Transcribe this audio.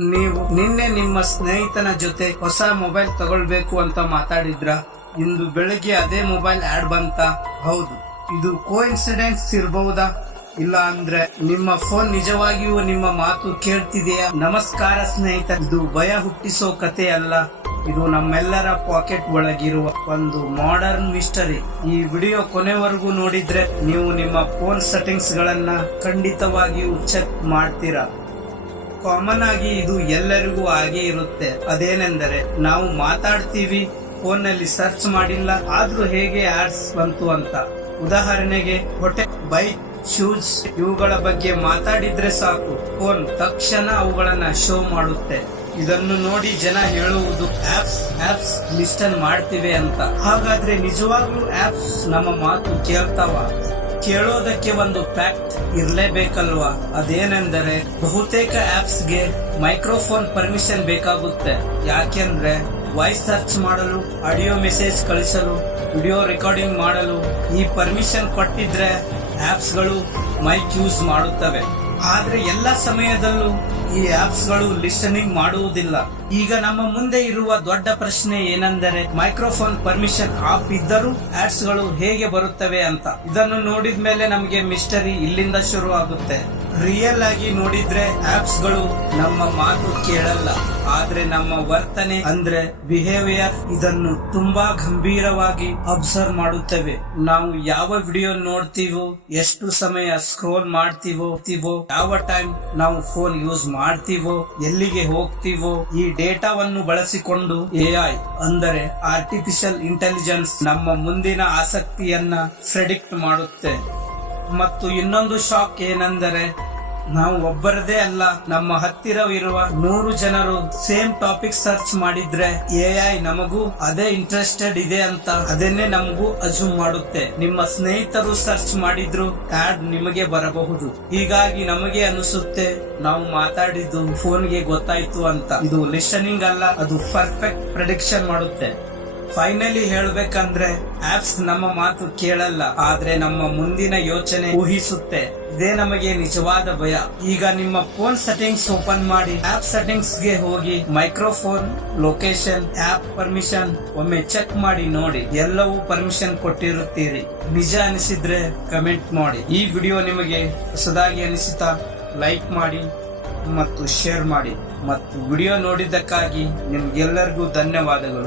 ನೀವು ನಿನ್ನೆ ನಿಮ್ಮ ಸ್ನೇಹಿತನ ಜೊತೆ ಹೊಸ ಮೊಬೈಲ್ ತಗೊಳ್ಬೇಕು ಅಂತ ಮಾತಾಡಿದ್ರ? ಇಂದು ಬೆಳಿಗ್ಗೆ ಅದೇ ಮೊಬೈಲ್ ಆಡ್ ಬಂತ? ಹೌದು. ಇದು ಕೋ ಇನ್ಸಿಡೆನ್ಸ್ ಇರಬಹುದಾ? ಇಲ್ಲ ಅಂದ್ರೆ ನಿಮ್ಮ ಫೋನ್ ನಿಜವಾಗಿಯೂ ನಿಮ್ಮ ಮಾತು ಕೇಳ್ತಿದೆಯಾ? ನಮಸ್ಕಾರ ಸ್ನೇಹಿತ, ಇದು ಭಯ ಹುಟ್ಟಿಸೋ ಕತೆ ಅಲ್ಲ. ಇದು ನಮ್ಮೆಲ್ಲರ ಪಾಕೆಟ್ ಒಳಗಿರುವ ಒಂದು ಮಾಡರ್ನ್ ಮಿಸ್ಟರಿ ಈ ವಿಡಿಯೋ ಕೊನೆವರೆಗೂ ನೋಡಿದ್ರೆ ನೀವು ನಿಮ್ಮ ಫೋನ್ ಸೆಟ್ಟಿಂಗ್ಸ್ ಗಳನ್ನ ಖಂಡಿತವಾಗಿಯೂ ಚೆಕ್ ಮಾಡ್ತೀರಾ? ಕಾಮನ್ ಆಗಿ ಇದು ಎಲ್ಲರಿಗೂ ಹಾಗೆ ಇರುತ್ತೆ. ಅದೇನೆಂದರೆ ನಾವು ಮಾತಾಡ್ತೀವಿ ಫೋನ್ನಲ್ಲಿ ಸರ್ಚ್ ಮಾಡಿಲ್ಲ, ಆದ್ರೂ ಹೇಗೆ ಆಡ್ಸ್ ಬಂತು ಅಂತ. ಉದಾಹರಣೆಗೆ ಹೊಟ್ಟೆ ಬೈಕ್ ಶೂಸ್ ಇವುಗಳ ಬಗ್ಗೆ ಮಾತಾಡಿದ್ರೆ ಸಾಕು. ಫೋನ್ ತಕ್ಷಣ ಅವುಗಳನ್ನ ಶೋ ಮಾಡುತ್ತೆ. ಇದನ್ನು ನೋಡಿ ಜನ ಹೇಳುವುದು ಆಪ್ಸ್ ಆಪ್ಸ್ ಲಿಸ್ಟನ್ ಮಾಡ್ತಿವೆ ಅಂತ. ಹಾಗಾದ್ರೆ ನಿಜವಾಗ್ಲೂ ಆಪ್ಸ್ ನಮ್ಮ ಮಾತು ಕೇಳ್ತಾವ? ಕೇಳೋದಕ್ಕೆ ಒಂದು ಫ್ಯಾಕ್ಟ್ ಇರಲೇಬೇಕಲ್ವಾ? ಅದೇನೆಂದರೆ ಬಹುತೇಕ ಆಪ್ಸ್ಗೆ ಮೈಕ್ರೋಫೋನ್ ಪರ್ಮಿಷನ್ ಬೇಕಾಗುತ್ತೆ. ಯಾಕೆಂದ್ರೆ ವಾಯ್ಸ್ ಸರ್ಚ್ ಮಾಡಲು ಆಡಿಯೋ ಮೆಸೇಜ್ ಕಳಿಸಲು ವಿಡಿಯೋ ರೆಕಾರ್ಡಿಂಗ್ ಮಾಡಲು ಈ ಪರ್ಮಿಷನ್ ಕೊಟ್ಟಿದ್ರೆ ಆಪ್ಸ್ಗಳು ಮೈಕ್ ಯೂಸ್ ಮಾಡುತ್ತವೆ. ಆದ್ರೆ ಎಲ್ಲ ಸಮಯದಲ್ಲೂ ಈ ಆಪ್ಸ್ಗಳು ಲಿಸ್ಟನಿಂಗ್ ಮಾಡುವುದಿಲ್ಲ. ಈಗ ನಮ್ಮ ಮುಂದೆ ಇರುವ ದೊಡ್ಡ ಪ್ರಶ್ನೆ ಏನೆಂದರೆ ಮೈಕ್ರೋಫೋನ್ ಪರ್ಮಿಷನ್ ಆಫ್ ಇದ್ದರೂ ಆಡ್ಸ್ಗಳು ಹೇಗೆ ಬರುತ್ತವೆ ಅಂತ. ಇದನ್ನು ನೋಡಿದ ಮೇಲೆ ನಮಗೆ ಮಿಸ್ಟರಿ ಇಲ್ಲಿಂದ ಶುರು ಆಗುತ್ತೆ ರಿಯಲ್ ಆಗಿ ನೋಡಿದ್ರೆ ಆಪ್ಸ್ಗಳು ನಮ್ಮ ಮಾತು ಕೇಳಲ್ಲ. ಆದ್ರೆ ನಮ್ಮ ವರ್ತನೆ ಅಂದ್ರೆ ಬಿಹೇವಿಯರ್ ಇದನ್ನು ತುಂಬಾ ಗಂಭೀರವಾಗಿ ಅಬ್ಸರ್ವ್ ಮಾಡುತ್ತವೆ. ನಾವು ಯಾವ ವಿಡಿಯೋ ನೋಡ್ತೀವೋ, ಎಷ್ಟು ಸಮಯ ಸ್ಕ್ರೋಲ್ ಮಾಡ್ತೀವೋ, ತೀವೋ, ಯಾವ ಟೈಮ್ ನಾವು ಫೋನ್ ಯೂಸ್ ಮಾಡ್ತೀವೋ, ಎಲ್ಲಿಗೆ ಹೋಗ್ತೀವೋ ಈ ಡೇಟಾವನ್ನು ಬಳಸಿಕೊಂಡು ಎಐ ಅಂದರೆ ಆರ್ಟಿಫಿಷಿಯಲ್ ಇಂಟೆಲಿಜೆನ್ಸ್ ನಮ್ಮ ಮುಂದಿನ ಆಸಕ್ತಿಯನ್ನ ಪ್ರೆಡಿಕ್ಟ್ ಮಾಡುತ್ತೆ. ಮತ್ತು ಇನ್ನೊಂದು ಶಾಕ್ ಏನೆಂದರೆ, ನಾವು ಒಬ್ಬರದೇ ಅಲ್ಲ, ನಮ್ಮ ಹತ್ತಿರವಿರುವ ನೂರು ಜನರು ಸೇಮ್ ಟಾಪಿಕ್ ಸರ್ಚ್ ಮಾಡಿದ್ರೆ ಐ ನಮಗೂ ಅದೇ ಇಂಟ್ರೆಸ್ಟೆಡ್ ಇದೆ ಅಂತ ಅದನ್ನೇ ನಮಗೂ ಅಜೂಮ್ ಮಾಡುತ್ತೆ. ನಿಮ್ಮ ಸ್ನೇಹಿತರು ಸರ್ಚ್ ಮಾಡಿದ್ರು ಆಡ್ ನಿಮಗೆ ಬರಬಹುದು. ಹೀಗಾಗಿ ನಮಗೆ ಅನಿಸುತ್ತೆ, ನಾವು ಮಾತಾಡಿದ್ದು ಫೋನ್ಗೆ ಗೊತ್ತಾಯ್ತು ಅಂತ. ಇದು ಲಿಸನಿಂಗ್ ಅಲ್ಲ, ಅದು ಪರ್ಫೆಕ್ಟ್ ಪ್ರೆಡಿಕ್ಷನ್ ಮಾಡುತ್ತೆ. ಫೈನಲಿ ಹೇಳ್ಬೇಕಂದ್ರೆ ಆಪ್ಸ್ ನಮ್ಮ ಮಾತು ಕೇಳಲ್ಲ, ಆದ್ರೆ ನಮ್ಮ ಮುಂದಿನ ಯೋಚನೆ ಊಹಿಸುತ್ತೆ. ಇದೇ ನಮಗೆ ನಿಜವಾದ ಭಯ. ಈಗ ನಿಮ್ಮ ಫೋನ್ ಸೆಟ್ಟಿಂಗ್ಸ್ ಓಪನ್ ಮಾಡಿ ಆಪ್ ಸೆಟ್ಟಿಂಗ್ಸ್ಗೆ ಹೋಗಿ ಮೈಕ್ರೋಫೋನ್ ಲೊಕೇಶನ್ ಆಪ್ ಪರ್ಮಿಷನ್ ಒಮ್ಮೆ ಚೆಕ್ ಮಾಡಿ ನೋಡಿ, ಎಲ್ಲವೂ ಪರ್ಮಿಷನ್ ಕೊಟ್ಟಿರುತ್ತೀರಿ. ನಿಜ ಅನಿಸಿದ್ರೆ ಕಮೆಂಟ್ ಮಾಡಿ. ಈ ವಿಡಿಯೋ ನಿಮಗೆ ಹೊಸದಾಗಿ ಅನಿಸಿತಾ ಲೈಕ್ ಮಾಡಿ ಮತ್ತು ಶೇರ್ ಮಾಡಿ. ಮತ್ತು ವಿಡಿಯೋ ನೋಡಿದ್ದಕ್ಕಾಗಿ ನಿಮ್ಗೆಲ್ಲರಿಗೂ ಧನ್ಯವಾದಗಳು.